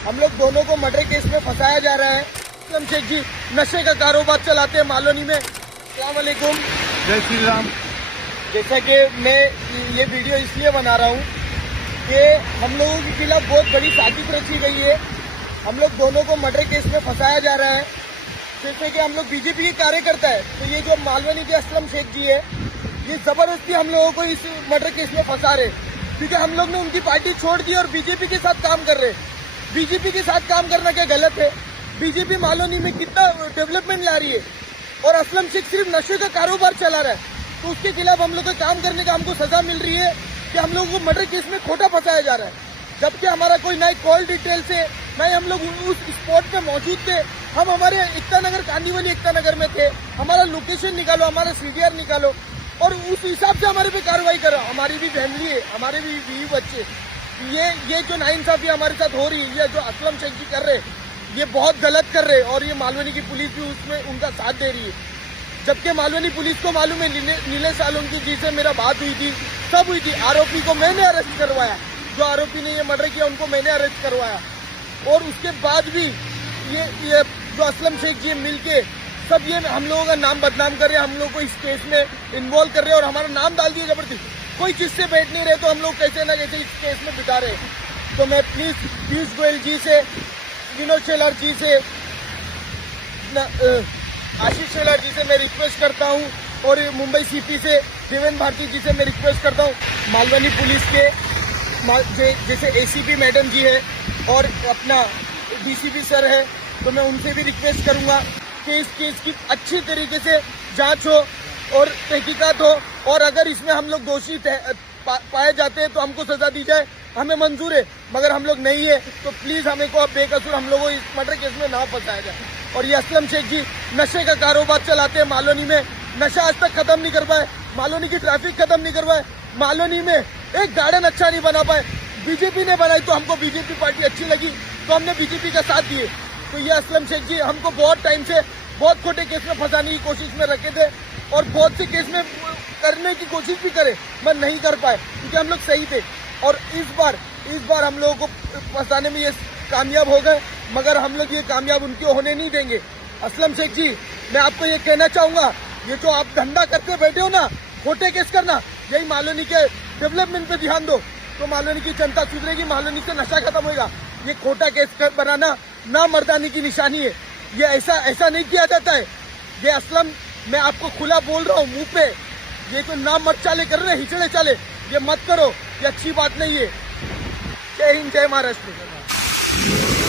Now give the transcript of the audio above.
हम लोग दोनों को मर्डर केस में फंसाया जा रहा है। असलम शेख जी नशे का कारोबार चलाते हैं मालोनी में। अस्सलाम वालेकुम, जय श्री राम। जैसा कि मैं ये वीडियो इसलिए बना रहा हूँ कि हम लोगों के खिलाफ बहुत बड़ी साजिश रची गई है। हम लोग दोनों को मर्डर केस में फंसाया जा रहा है। जैसे कि हम लोग बीजेपी के कार्यकर्ता है, तो ये जो मालवनी के असलम शेख जी है, ये जबरदस्ती हम लोगों को इस मर्डर केस में फंसा रहे, क्योंकि हम लोग ने उनकी पार्टी छोड़ दी और बीजेपी के साथ काम कर रहे। बीजेपी के साथ काम करना क्या गलत है? बीजेपी मालोनी में कितना डेवलपमेंट ला रही है और असलम शेख सिर्फ नशे का कारोबार चला रहा है, तो उसके खिलाफ हम लोग को काम करने का हमको सजा मिल रही है कि हम लोगों को मर्डर केस में खोटा फंसाया जा रहा है। जबकि हमारा कोई ना कॉल डिटेल से, ना ही हम लोग उस स्पॉट पे मौजूद थे। हम हमारे एकता नगर, कांदीवली एकता नगर में थे। हमारा लोकेशन निकालो, हमारा सीडीआर निकालो और उस हिसाब से हमारे पे कार्रवाई करो। हमारी भी फैमिली है, हमारे भी बीवी बच्चे। ये जो नाइंसाफी हमारे साथ हो रही है, ये जो असलम शेख जी कर रहे, ये बहुत गलत कर रहे और ये मालवनी की पुलिस भी उसमें उनका साथ दे रही है। जबकि मालवनी पुलिस को मालूम है, नीलेश सालुंकी जी से मेरा बात हुई थी, सब हुई थी। आरोपी को मैंने अरेस्ट करवाया, जो आरोपी ने ये मर्डर किया उनको मैंने अरेस्ट करवाया। और उसके बाद भी ये जो असलम शेख जी मिलके सब ये हम लोगों का नाम बदनाम कर रहे हैं, हम लोग को इस केस में इन्वॉल्व कर रहे हैं और हमारा नाम डाल दिया जबरदस्ती। कोई किससे बैठ नहीं रहे, तो हम लोग कैसे ना कैसे इस केस में बिता रहे। तो मैं प्लीज पीयूष गोयल जी से, विनोद शेलार जी से, आशीष शेलार जी से मैं रिक्वेस्ट करता हूं और मुंबई सीपी से देवेंद्र भारती जी से मैं रिक्वेस्ट करता हूं, मालवनी पुलिस के जैसे एसीपी मैडम जी है और अपना डीसीपी सर है, तो मैं उनसे भी रिक्वेस्ट करूंगा कि इस केस की अच्छी तरीके से जांच हो और तहकीकात हो, और अगर इसमें हम लोग दोषी पाए जाते हैं तो हमको सजा दी जाए, हमें मंजूर है। मगर हम लोग नहीं है तो प्लीज हमें को अब बेकसूर हम लोगों इस मर्डर केस में ना फंसाया जाए। और ये असलम शेख जी नशे का कारोबार चलाते हैं मालोनी में। नशा आज तक खत्म नहीं कर पाए, मालोनी की ट्रैफिक खत्म नहीं कर पाए, मालोनी में एक गार्डन अच्छा नहीं बना पाए। बीजेपी ने बनाई तो हमको बीजेपी पार्टी अच्छी लगी तो हमने बीजेपी का साथ दिए। तो ये असलम शेख जी हमको बहुत टाइम से बहुत खोटे केस में फंसाने की कोशिश में रखे थे और बहुत से केस में करने की कोशिश भी करे, पर नहीं कर पाए क्योंकि हम लोग सही थे। और इस बार हम लोगों को फंसाने में ये कामयाब हो गए, मगर हम लोग ये कामयाब उनके होने नहीं देंगे। असलम शेख जी, मैं आपको ये कहना चाहूंगा, ये जो आप धंधा करते बैठे हो ना, खोटे केस करना, यही मालोनी के डेवलपमेंट पे ध्यान दो तो मालोनी की जनता सुधरेगी, मालोनी से नशा खत्म होगा। ये खोटा केस बनाना ना मर्दानी की निशानी है। ये ऐसा नहीं किया जाता है। ये असलम, मैं आपको खुला बोल रहा हूँ मुंह पे, ये तो नाम मत चाले कर रहे, हिचड़े चाले, ये मत करो, ये अच्छी बात नहीं है। जय हिंद, जय महाराष्ट्र।